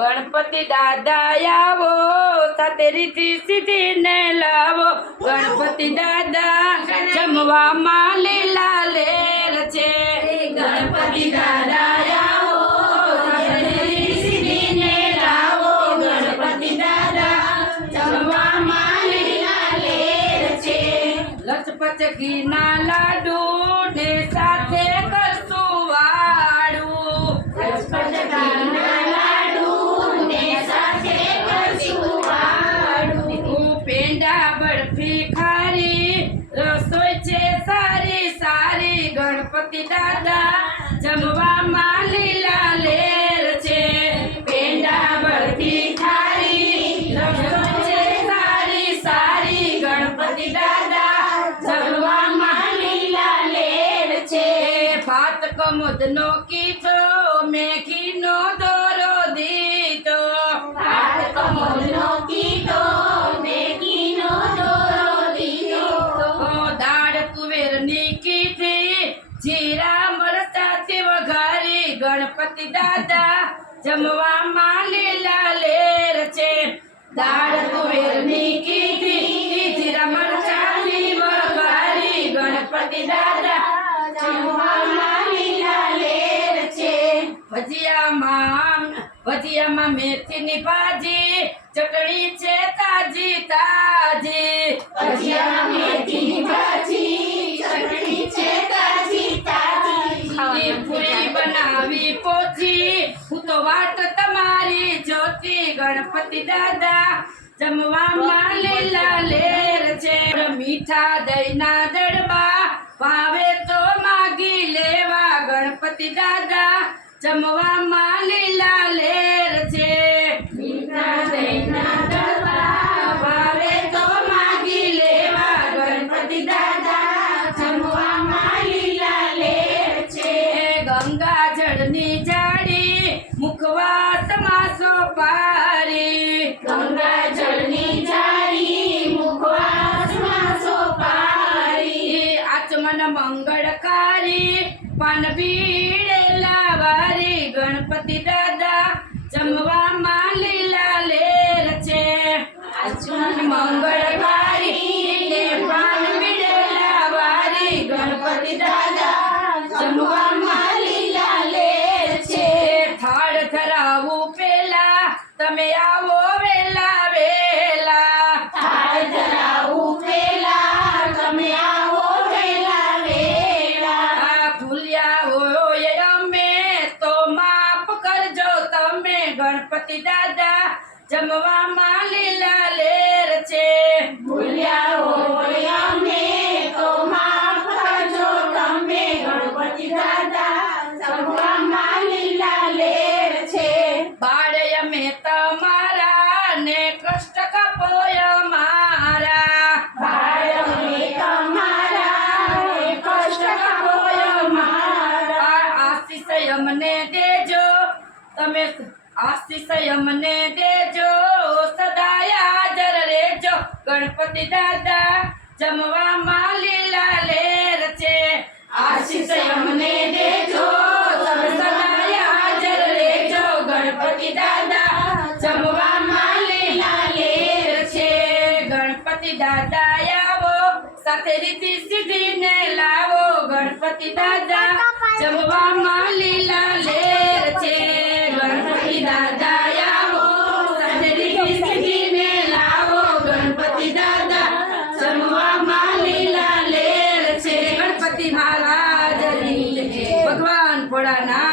ગણપતિ દાદા આવો સાથે રીતિ સીધીને લાવો ગણપતિ દાદા જમવામાં લીલા લેર છે ગણપતિ દાદા આવો સાથે રીતિ સીધીને લાવો ગણપતિ દાદા જમવામાં લીલા લેર છે લચપચ ઘીના લાડુ ને સાથે કરશું વાળું લચપચ ઘીના ગણપતિ દાદા જમવામાં લીલા લેર છે પેંડા બરફી ખારી રસોઈ છે સારી સારી ગણપતિ દાદા જમવામાં લીલા લેર છે ભાત કમોદનો કીધો મેઘીનો દોરો દીધો ભાત કમોદનો કીધો મેઘીનો દોરો દીધો દાળ તુવેરની કીધી જીરા મરચાથી વઘારી ગણપતિ દાદા જમવામાં લીલા લેર છે દાળ તુવેરની કીધી જીરા મરચાથી વઘારી ગણપતિ દાદા જમવામાં લીલા લેર છે ભજીયામાં મેથીની ભાજી ચટણી છે તાજી તાજી ભજીયામાં મેથીની ભાજી ચટણી છે પૂરી બનાવી પોચી હું તો વાત તમારી જોતી ગણપતિ દાદા જમવામાં લીલા લેર છે મીઠા દહીંના દડબા ભાવે તો માગી લેવા ગણપતિ દાદા જમવામાં લીલા લેર છે મીઠા દહીંના દડબા ભાવે તો માગી લેવા ગણપતિ દાદા જમવામાં લીલા લેર છે ગંગાજળની જાડી મુખવાસમાં સોપારી ગંગાજળની જાડી મુખવાસમાં સોપારી આચમન મંગળકારી પાન બીડેલા વારી ગણપતિ દાદા જમવામાં લીલા લેર છે આચમન મંગળકારી પાન બીડેલા વારી ગણપતિ દાદા જમવામાં લીલા લેર છે થાળ ધરાવું પેલા તમે આવો વેલા વેલા થાળ ધરાવું પેલા તમે આવો વેલા વેલા ભૂલ્યા હોય અમે તો માફ કરજો તમે ગણપતિ દાદા જમવામાં લીલા લેર છે ભૂલ્યા હોય અમે તો માફ કરજો તમે ગણપતિ દાદા જમવામાં લીલા લેર છે બાળ્ય મેં તમારા ને કષ્ટ કપોય મારા બાળ્ય મેં તમારા ને કષ્ટ કપોય મારા આશીષ અમને દેજો તમે આશીષ અમને દેજો સદાય હાજર રહેજો ગણપતિ દાદા જમવામાં લીલા લેર છે આશીષ અમને દેજો તમે સદાય હાજર રહેજો ગણપતિ દાદા જમવામાં લીલા લેર છે ગણપતિ દાદા આવો સાથે રીતિ સીધીને લાવો ગણપતિ દાદા જમવામાં લીલા લેર છે ગણપતિ દાદા આવો સાથે રીતિ સીધીને લાવો ગણપતિ દાદા જમવામાં લીલા લેર છે ગણપતિ મહારાજ ભગવાન ભોળાનાથ